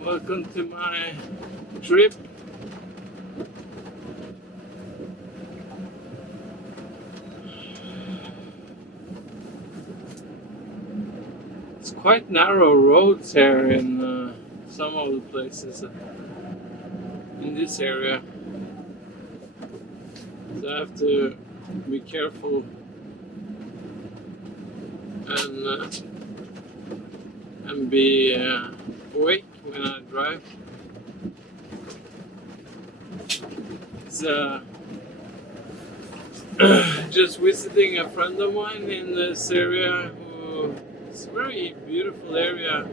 Welcome to my trip. It's quite narrow roads here in some of the places in this area. So I have to be careful and be awake when I drive. It's just visiting a friend of mine in this area. It's a very beautiful area.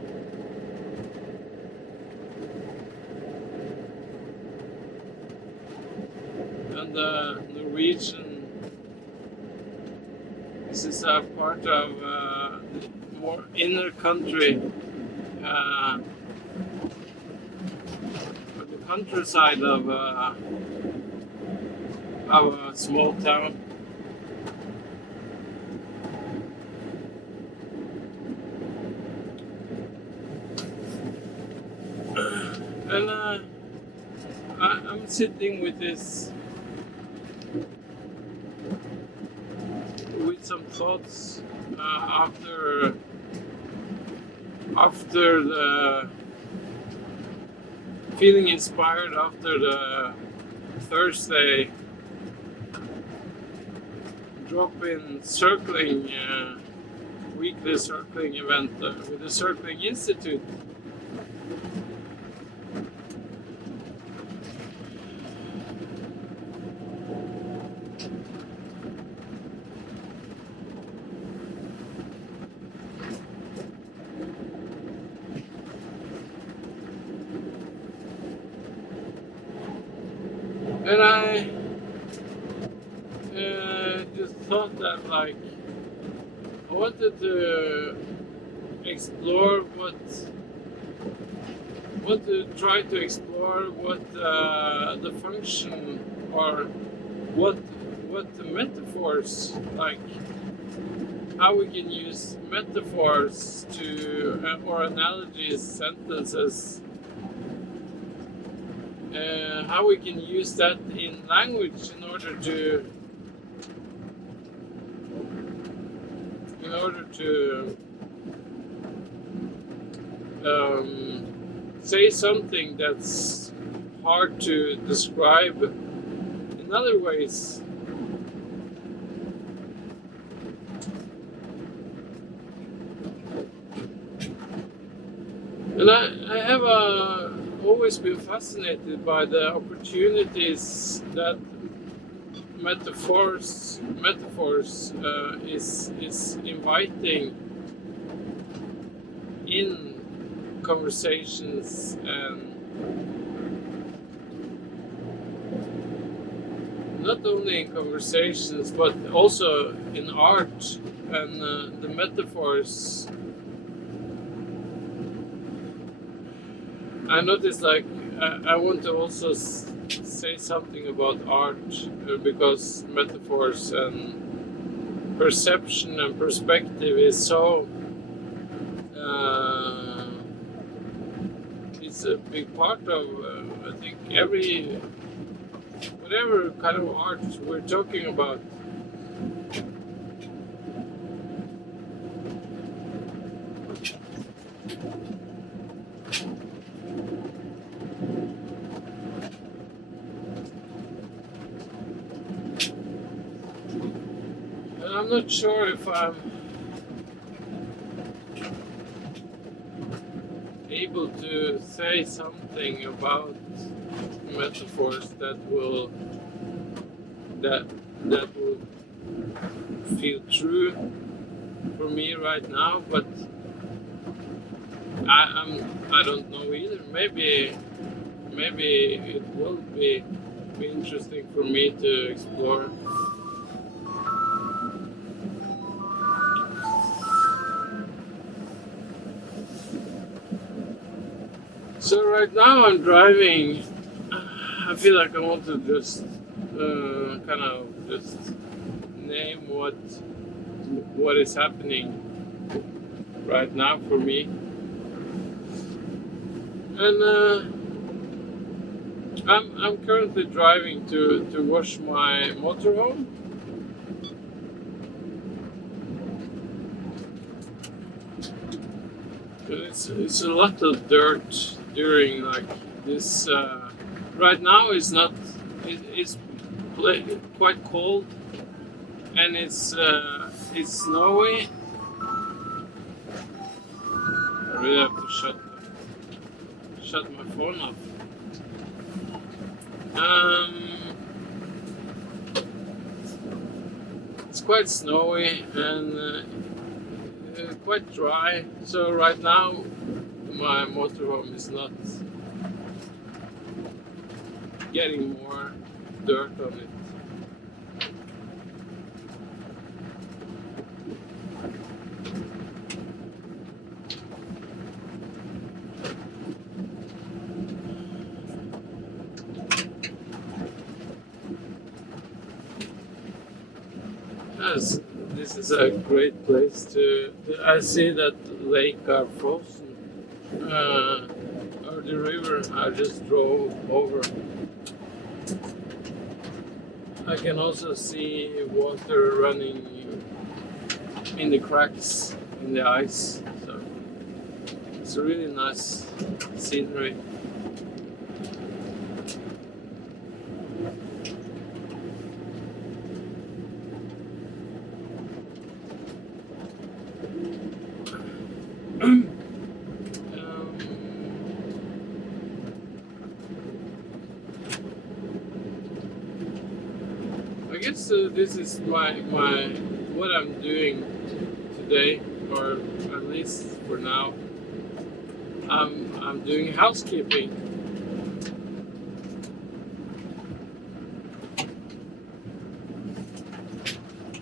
And the Norwegian, this is a part of the more inner country, the countryside of a small town. And I'm sitting with some thoughts after the feeling inspired after the Thursday drop-in circling weekly circling event with the Circling Institute. And I just thought that, like, I wanted to explore try to explore what the function or what the metaphors, like how we can use metaphors to or analogies, sentences. How we can use that in language in order to say something that's hard to describe in other ways. And I have always been fascinated by the opportunities that metaphors is inviting in conversations, and not only in conversations but also in art. And the metaphors, I noticed, like, I want to also say something about art, because metaphors and perception and perspective is so it's a big part of I think whatever kind of art we're talking about. I'm not sure if I'm able to say something about metaphors that will feel true for me right now, but I don't know either. Maybe it will be interesting for me to explore. So right now I'm driving. I feel like I want to just kind of just name what is happening right now for me. And I'm currently driving to wash my motorhome. But it's a lot of dirt during like this. Right now it's not. It's quite cold, and it's snowy. I really have to shut my phone off. It's quite snowy and quite dry. So right now my motorhome is not getting more dirt on it. Yes, this is a great place to. I see that lake are frozen, or the river I just drove over. I can also see water running in the cracks in the ice. So it's a really nice scenery. I guess this is my what I'm doing today, or at least for now. I'm doing housekeeping,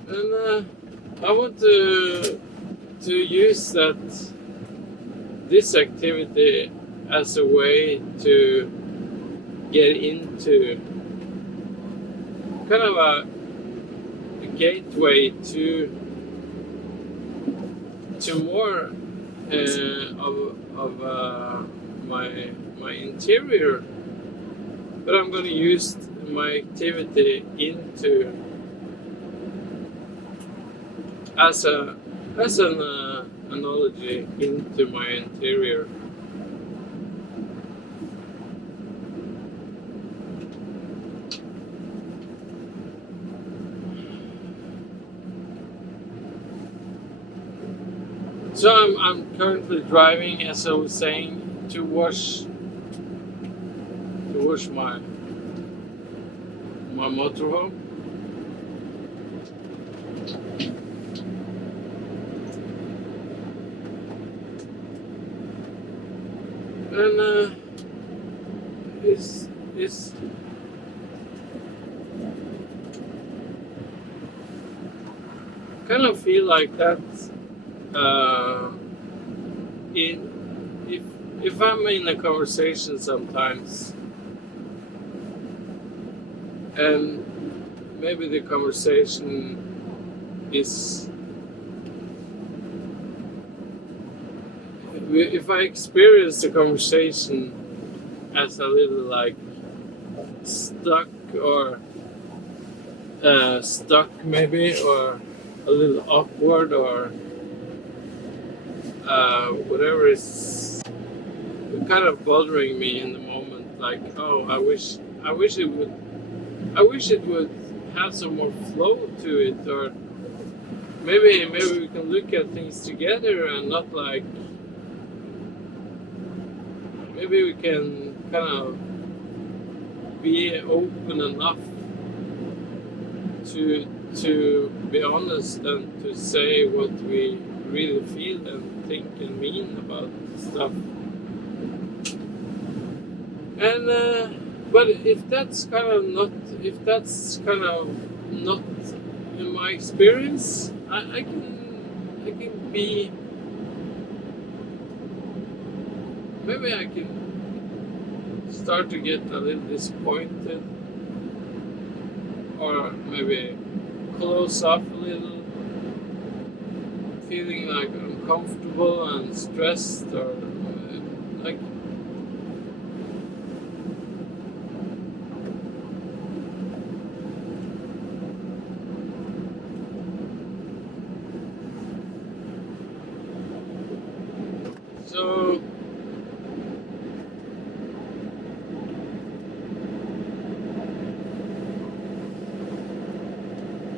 and I want to use this activity as a way to get into kind of a gateway to more of my interior, but I'm going to use my activity into as an analogy into my interior. So I'm currently driving, as I was saying, to wash my motorhome. And it's kind of feel like that. If I'm in a conversation sometimes, and maybe the conversation is, if I experience the conversation as a little like stuck or maybe, or a little awkward, or whatever is kind of bothering me in the moment, like, oh, I wish it would have some more flow to it, or maybe we can look at things together and not like, maybe we can kind of be open enough to be honest and to say what we really feel and think and mean about stuff. And but if that's kind of not in my experience, I can be, maybe I can start to get a little disappointed, or maybe close up a little, feeling like uncomfortable and stressed, or like, so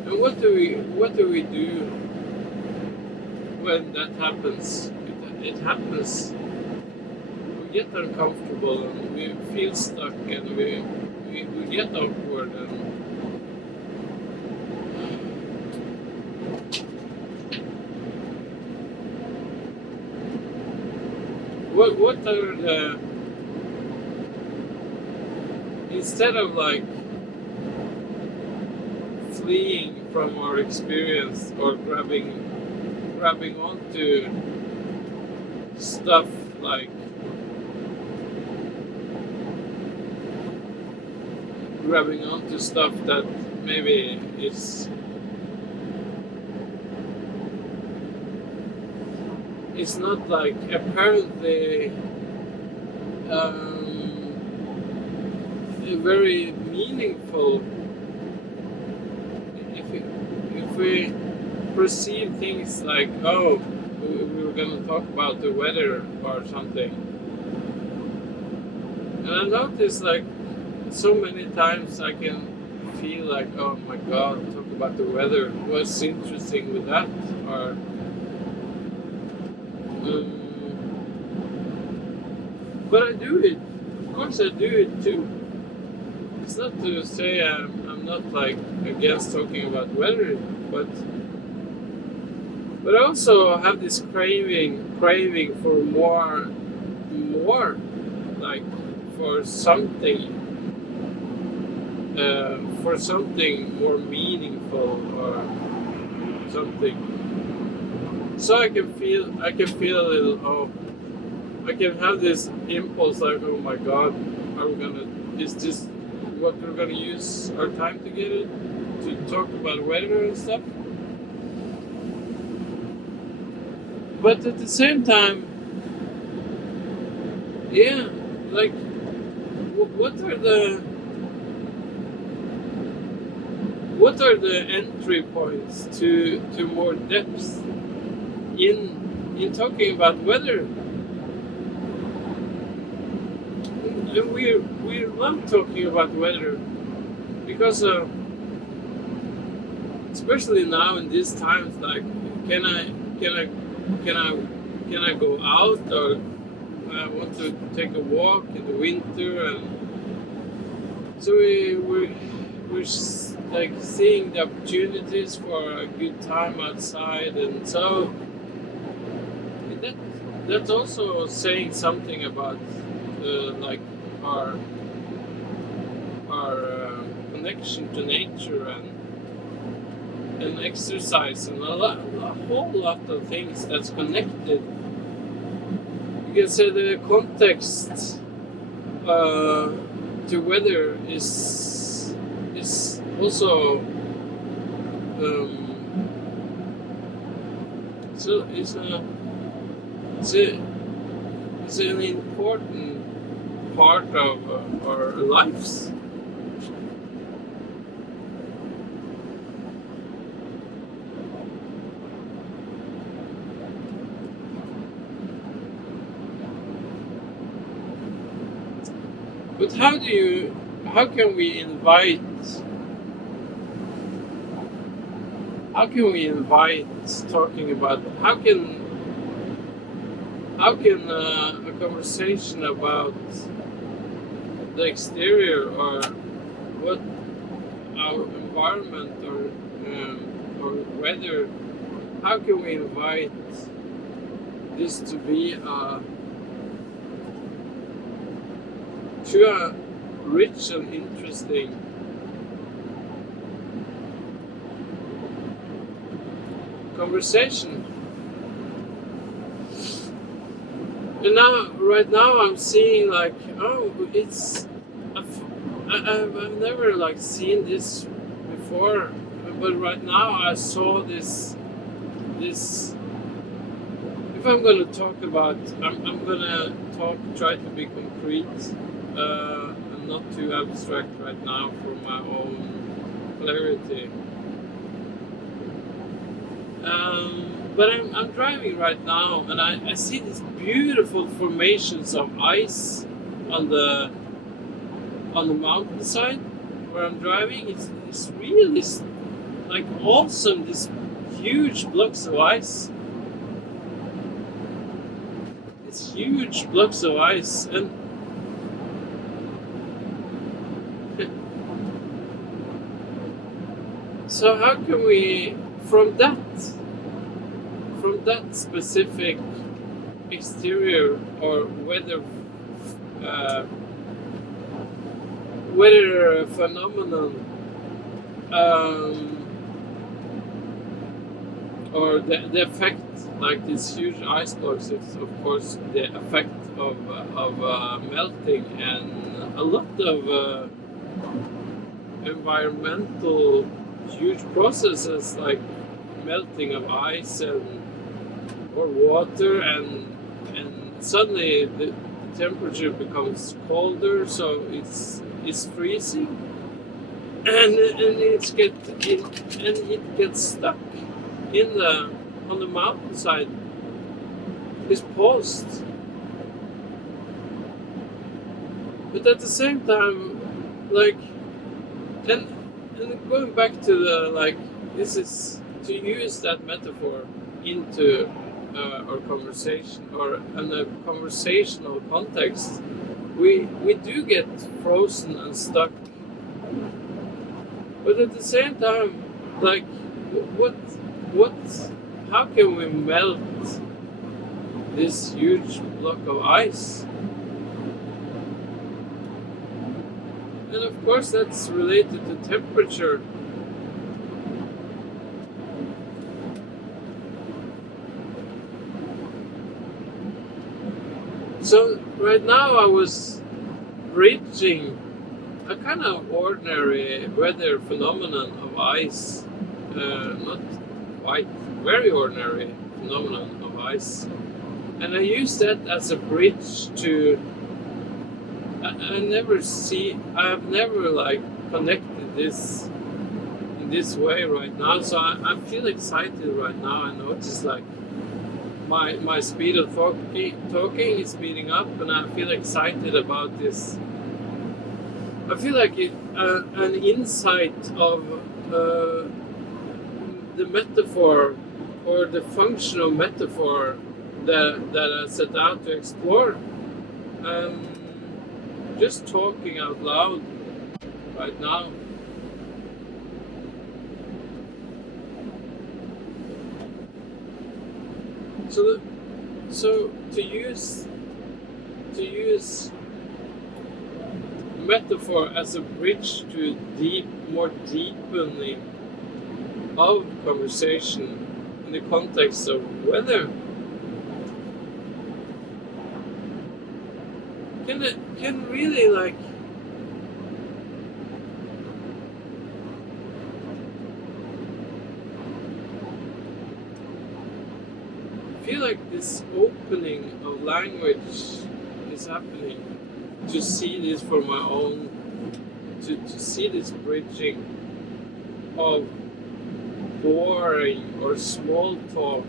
and what do we do when that happens? It happens. We get uncomfortable and we feel stuck and we get awkward, and what are the, instead of like fleeing from our experience or grabbing onto stuff, like grabbing onto stuff that maybe is it's not like apparently very meaningful. If we perceive things like, oh, we were going to talk about the weather or something, and I notice like so many times I can feel like, oh my god, talk about the weather, what's interesting with that, or but I do it. Of course, I do it too. It's not to say I'm not like against talking about weather, but I also have this craving for more, like for something more meaningful or something. So I can feel a little, oh, I can have this impulse like, oh my god, is this what we're gonna use our time together to talk about weather and stuff? But at the same time, yeah, like, what are the entry points to more depth in talking about weather? And we love talking about weather because especially now in these times, like, can I go out, or I want to take a walk in the winter, and so we're like seeing the opportunities for a good time outside, and so that's also saying something about like our connection to nature and exercise and a whole lot of things that's connected. You can say the context to weather is also so it's an important part of our lives. But how can we invite talking about, how can a conversation about the exterior or what our environment or weather, how can we invite this to be a rich and interesting conversation? And right now I'm seeing like, oh, I've never like seen this before, but right now I saw this I'm gonna talk about, I'm gonna try to be concrete and not too abstract right now for my own clarity. But I'm driving right now, and I see these beautiful formations of ice on the mountainside where I'm driving. It's really like awesome. These huge blocks of ice. It's huge blocks of ice, and so how can we, from that specific exterior or weather phenomenon, or the effect, like these huge ice blocks, is of course the effect of melting, and a lot of environmental huge processes like melting of ice or water, and suddenly the temperature becomes colder, so it's freezing, and it gets stuck on the mountainside. It's paused, but at the same time, like, and going back to the, like, this is to use that metaphor into our conversation, or in a conversational context, we do get frozen and stuck, but at the same time, like, what how can we melt this huge block of ice? And of course that's related to temperature. So right now I was bridging a kind of ordinary weather phenomenon of ice, not quite very ordinary phenomenon of ice, and I use that as a bridge to. I have never like connected this in this way right now, so I feel excited right now. I notice like my speed of talking is speeding up, and I feel excited about this. I feel like an insight of the metaphor, or the functional metaphor that I set out to explore. Just talking out loud right now. So to use metaphor as a bridge to more deepening of conversation in the context of weather, can really, like, feel like this opening of language is happening, to see this for my own, to see this bridging of boring or small talk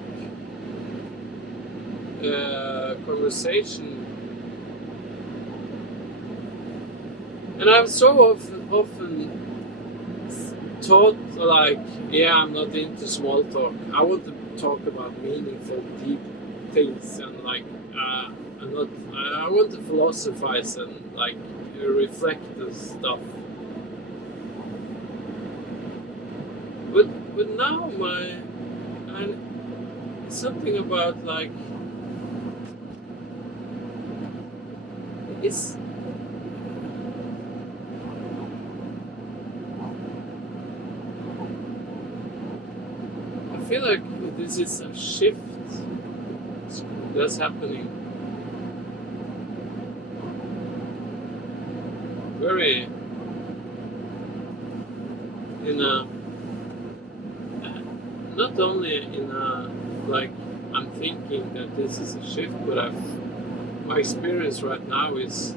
conversation. And I've so often thought, like, yeah, I'm not into small talk. I want to talk about meaningful, deep things, and like, I want to philosophize and like reflect the stuff. But now something about, like, it's. I feel like this is a shift that's happening. Very not only in a, like, I'm thinking that this is a shift, but my experience right now is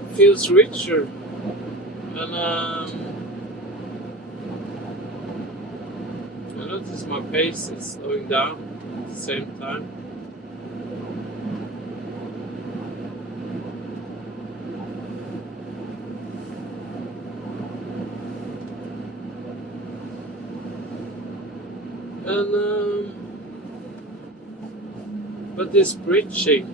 it feels richer, and I notice my pace is slowing down at the same time. And but this bridging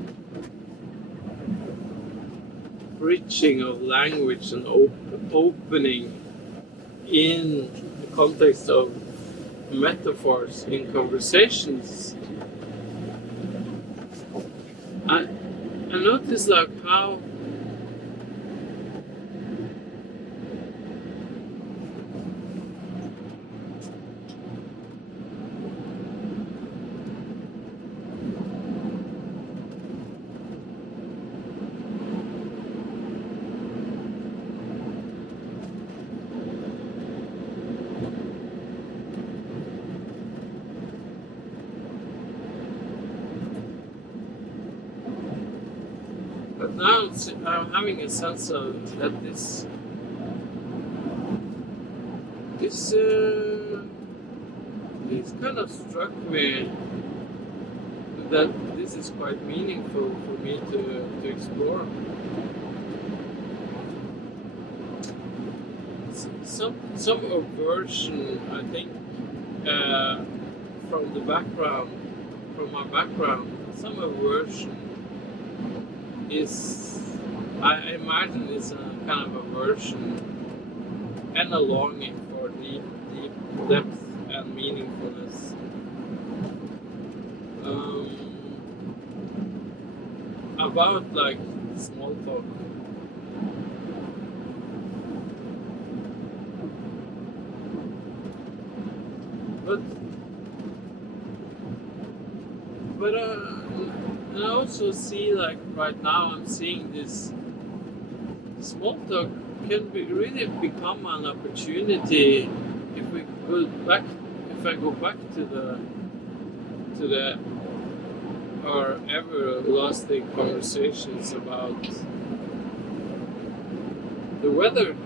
of language and opening in the context of metaphors in conversations, I notice like how but now I'm having a sense of that this kind of struck me that this is quite meaningful for me to explore. Some aversion, I think, from my background, some aversion is, I imagine, it's a kind of aversion and a longing for deep depth and meaningfulness. About like small talk. But and I also see like right now I'm seeing this small talk can really become an opportunity if I go back to the our everlasting conversations about the weather.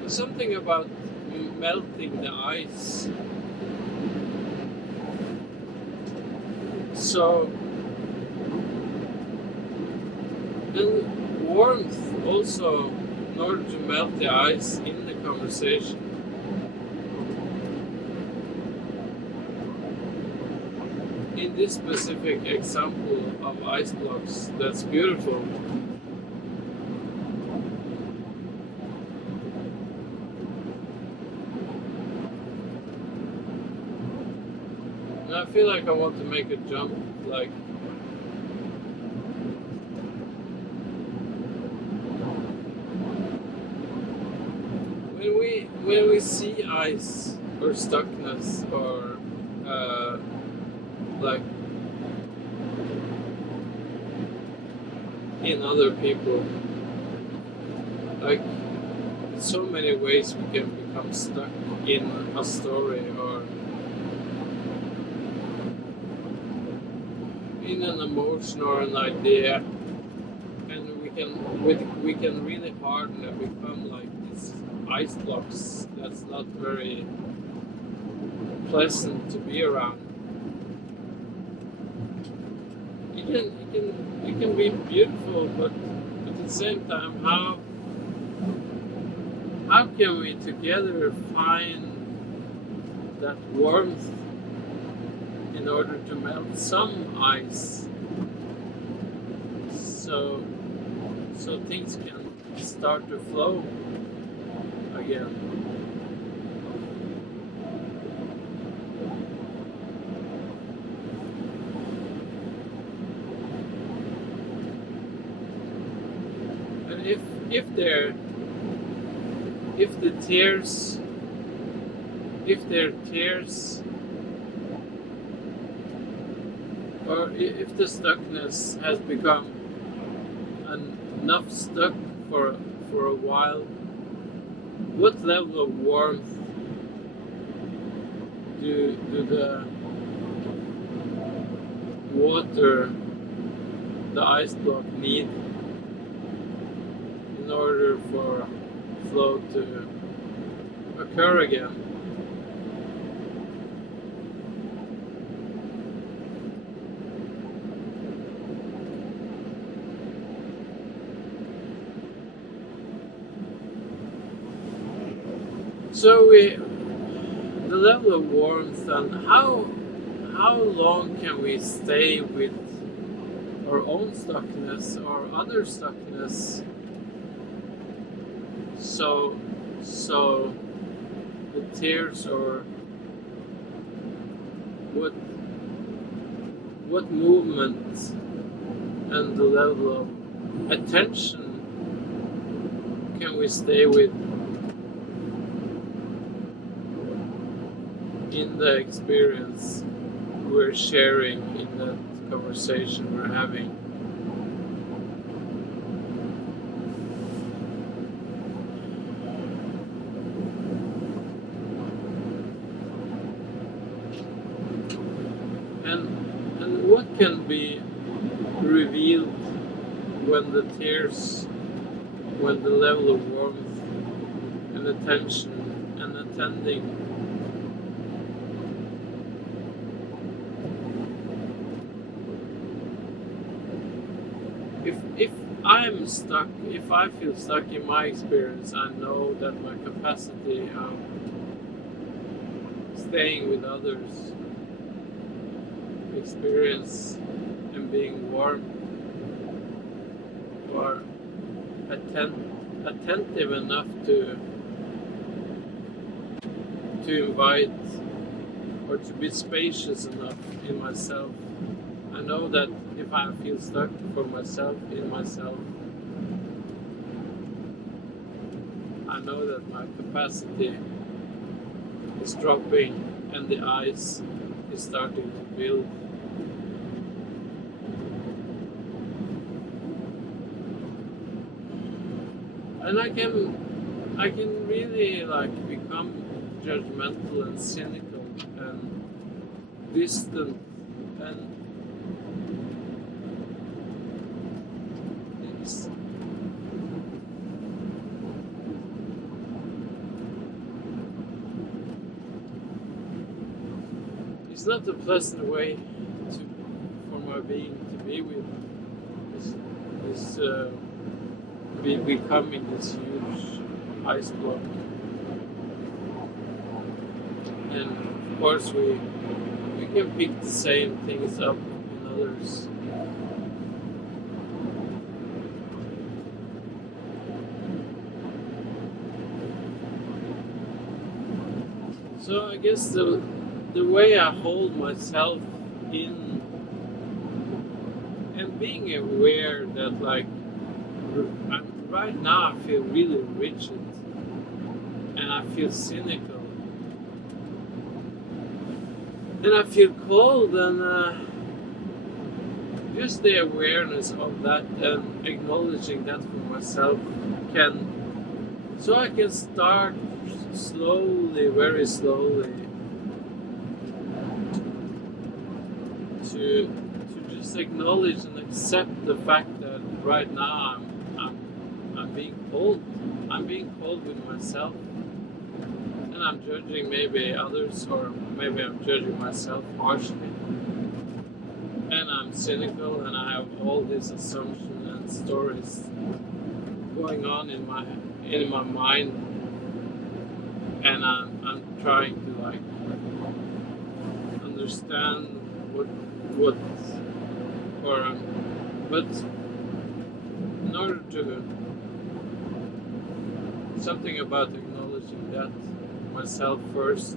There's something about melting the ice. So, and warmth also, in order to melt the ice in the conversation. In this specific example of ice blocks, that's beautiful. And I feel like I want to make a jump, like when we see ice or stuckness or like in other people, like so many ways we can become stuck in a story or in an emotion or an idea, and we can really harden and become like these ice blocks that's not very pleasant to be around. It can be beautiful, but at the same time, how can we together find that warmth in order to melt some ice, so things can start to flow again. And if there are tears Or if the stuckness has become enough stuck for a while, what level of warmth do the water, the ice block need in order for flow to occur again? So the level of warmth, and how long can we stay with our own stuckness or other stuckness, so the tears, or what movement and the level of attention can we stay with in the experience we're sharing, in that conversation we're having? And what can be revealed when the tears, when the level of warmth and attention and attending if I'm stuck, if I feel stuck in my experience, I know that my capacity of staying with others' experience and being warm or attentive enough to invite, or to be spacious enough in myself. I know that if I feel stuck for myself, in myself, I know that my capacity is dropping and the ice is starting to build. And I can really become judgmental and cynical and distant, and it's not a pleasant way for my being to be with. Becoming this huge ice block. And of course we can pick the same things up in others. So I guess the way I hold myself in, and being aware that right now I feel really rigid and I feel cynical and I feel cold, and just the awareness of that and acknowledging that for myself so I can start slowly, very slowly, to just acknowledge and accept the fact that right now I'm being cold. I'm being cold with myself, and I'm judging maybe others, or maybe I'm judging myself harshly, and I'm cynical, and I have all these assumptions and stories going on in my mind, and I'm trying to understand but in order to something about acknowledging that myself first,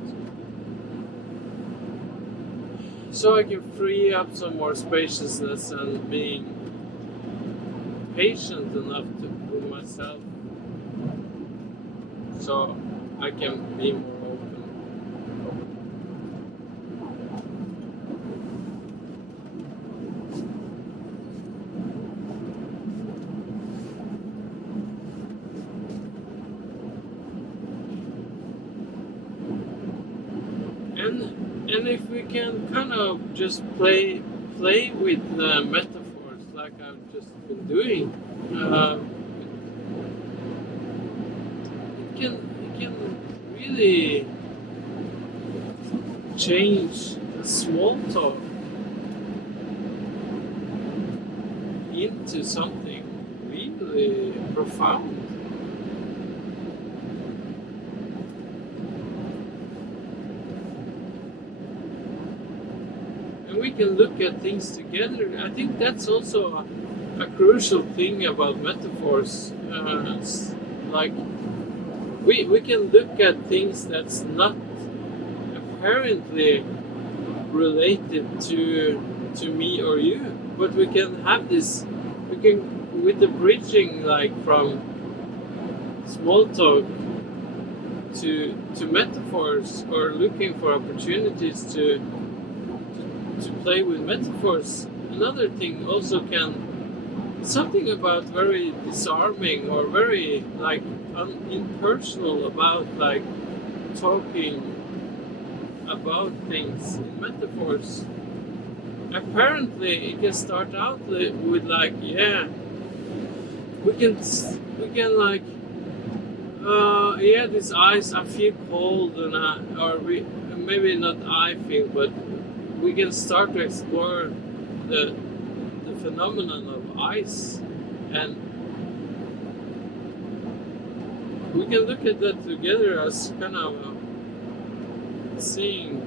so I can free up some more spaciousness and being patient enough with myself, so I can be more open. and if we can kind of just play with metaphors like I've just been doing, it can really change small talk into something really profound. And we can look at things together. I think that's also a crucial thing about metaphors. Like we can look at things that's not apparently related to me or you, but we can have this. We can, with the bridging, like from small talk to metaphors, or looking for opportunities to play with metaphors. Another thing also can, something about very disarming or very like impersonal about like talking about things in metaphors. Apparently it can start out with like, yeah, we can like, yeah, this ice, I feel cold, and maybe not I feel, but we can start to explore the phenomenon of ice, and we can look at that together as kind of seeing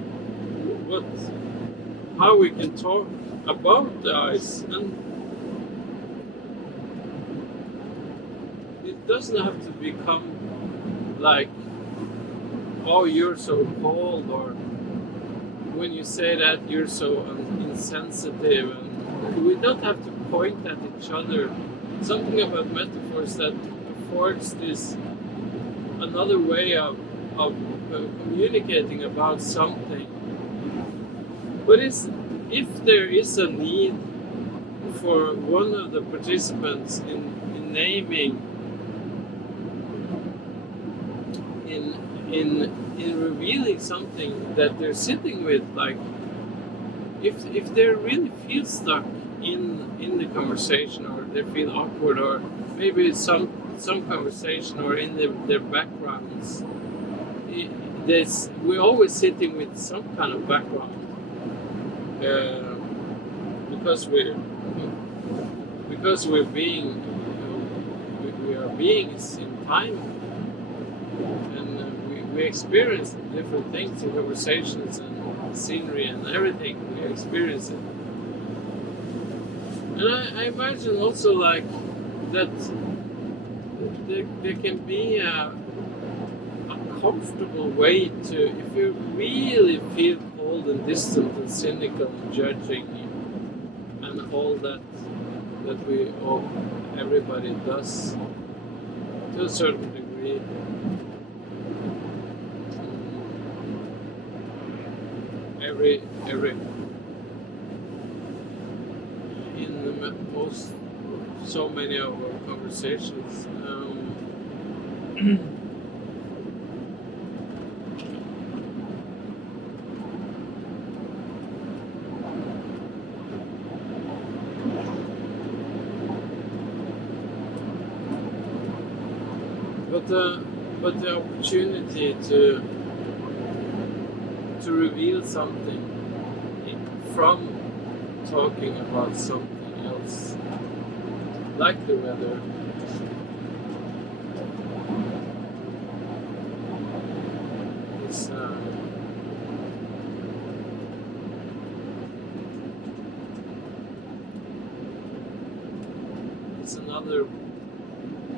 how we can talk about the ice, and it doesn't have to become like, oh, you're so cold, or when you say that you're so insensitive, and we don't have to point at each other. Something about metaphors that affords this another way of communicating about something. But if there is a need for one of the participants in naming, in revealing something that they're sitting with, like if they really feel stuck in the conversation, or they feel awkward, or maybe some conversation, or in their backgrounds, we're always sitting with some kind of background, because we're being, we are beings in time, and we experience different things in conversations and scenery and everything. We experience it, and I imagine also like that there can be a comfortable way to, if you really feel cold and distant and cynical and judging and all that everybody does to a certain degree. Every in most, so many of our conversations, but the opportunity to reveal something from talking about something else, like the weather, is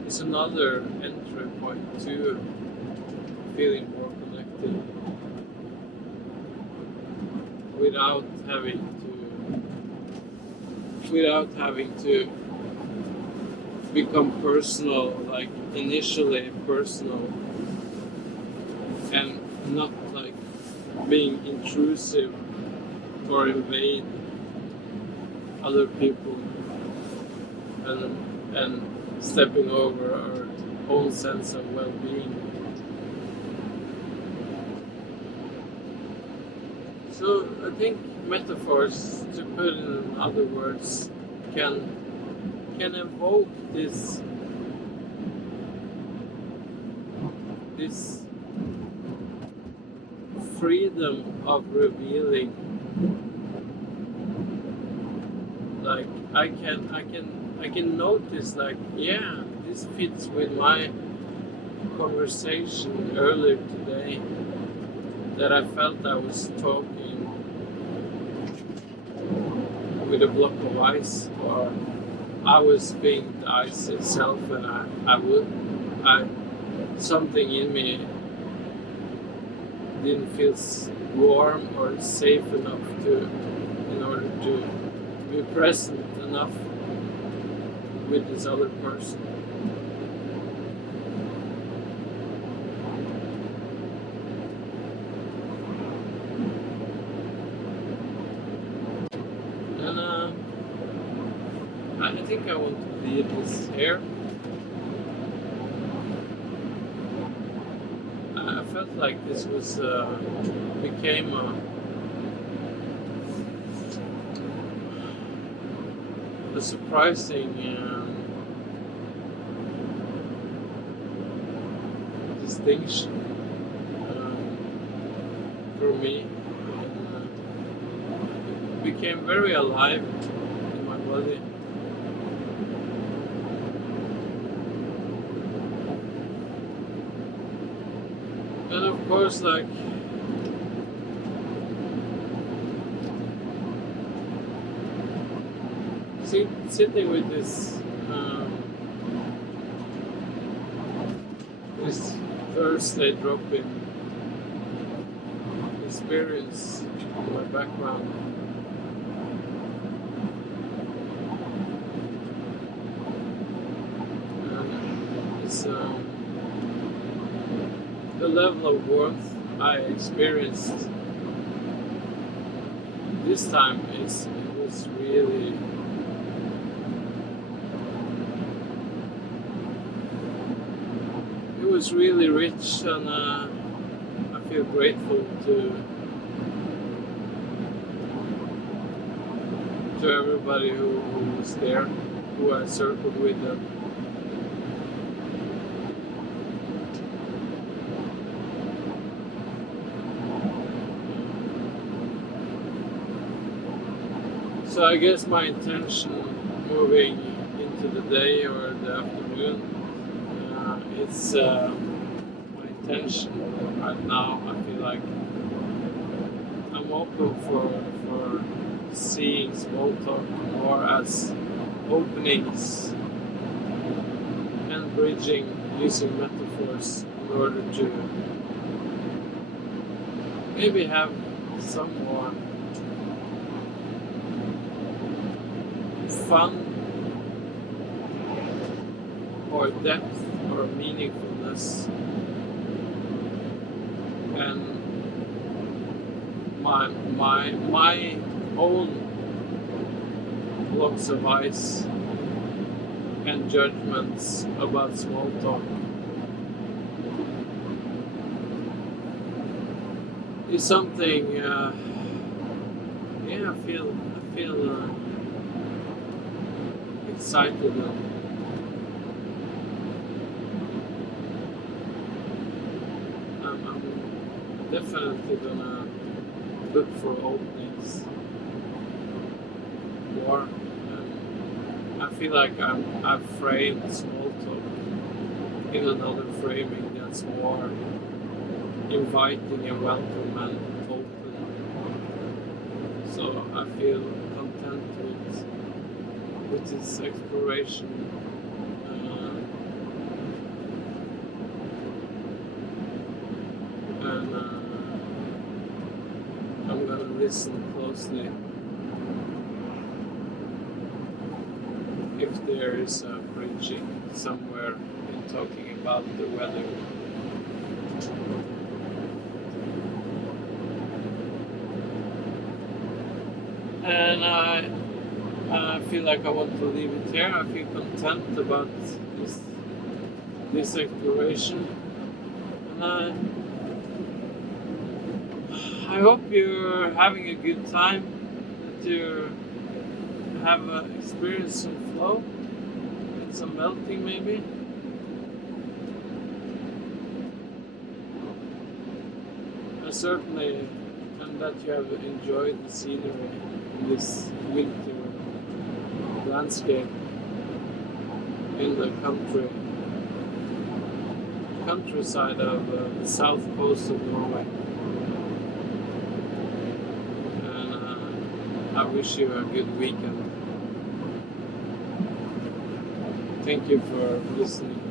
it's another entry point to feeling more connected, without having to become personal, like initially personal, and not like being intrusive or invade other people, and stepping over our own sense of well-being. So I think metaphors, to put it in other words, can evoke this freedom of revealing. Like I can notice, like, yeah, this fits with my conversation earlier today, that I felt I was talking with a block of ice, or I was being the ice itself, and I something in me didn't feel warm or safe enough in order to be present enough with this other person. And I think I want to leave this here. I felt like this was became a surprising distinction for me. It became very alive in my body. And of course, like, sitting with this this Thursday drop-in experience in my background, it's the level of warmth I experienced this time was really rich, and I feel grateful to everybody who was there, who I circled with them. So I guess my intention moving into the day or the afternoon, it's my intention right now. I feel like I'm open for seeing small talk more as openings and bridging, using metaphors in order to maybe have some more fun or depth or meaningfulness, and my own blocks of ice and judgments about small talk is something. I feel excited. I'm definitely gonna look for openings more. I feel like I've framed small talk in another framing that's more inviting and welcome and open. So I feel content with this exploration. And I'm gonna listen closely if there is a bridging somewhere in talking about the weather. And I feel like I want to leave it here. I feel content about this exploration. And I hope you're having a good time, that you have experienced some flow and some melting maybe. I certainly, and that you have enjoyed the scenery in this winter landscape in the countryside of the south coast of Norway. And I wish you a good weekend. Thank you for listening.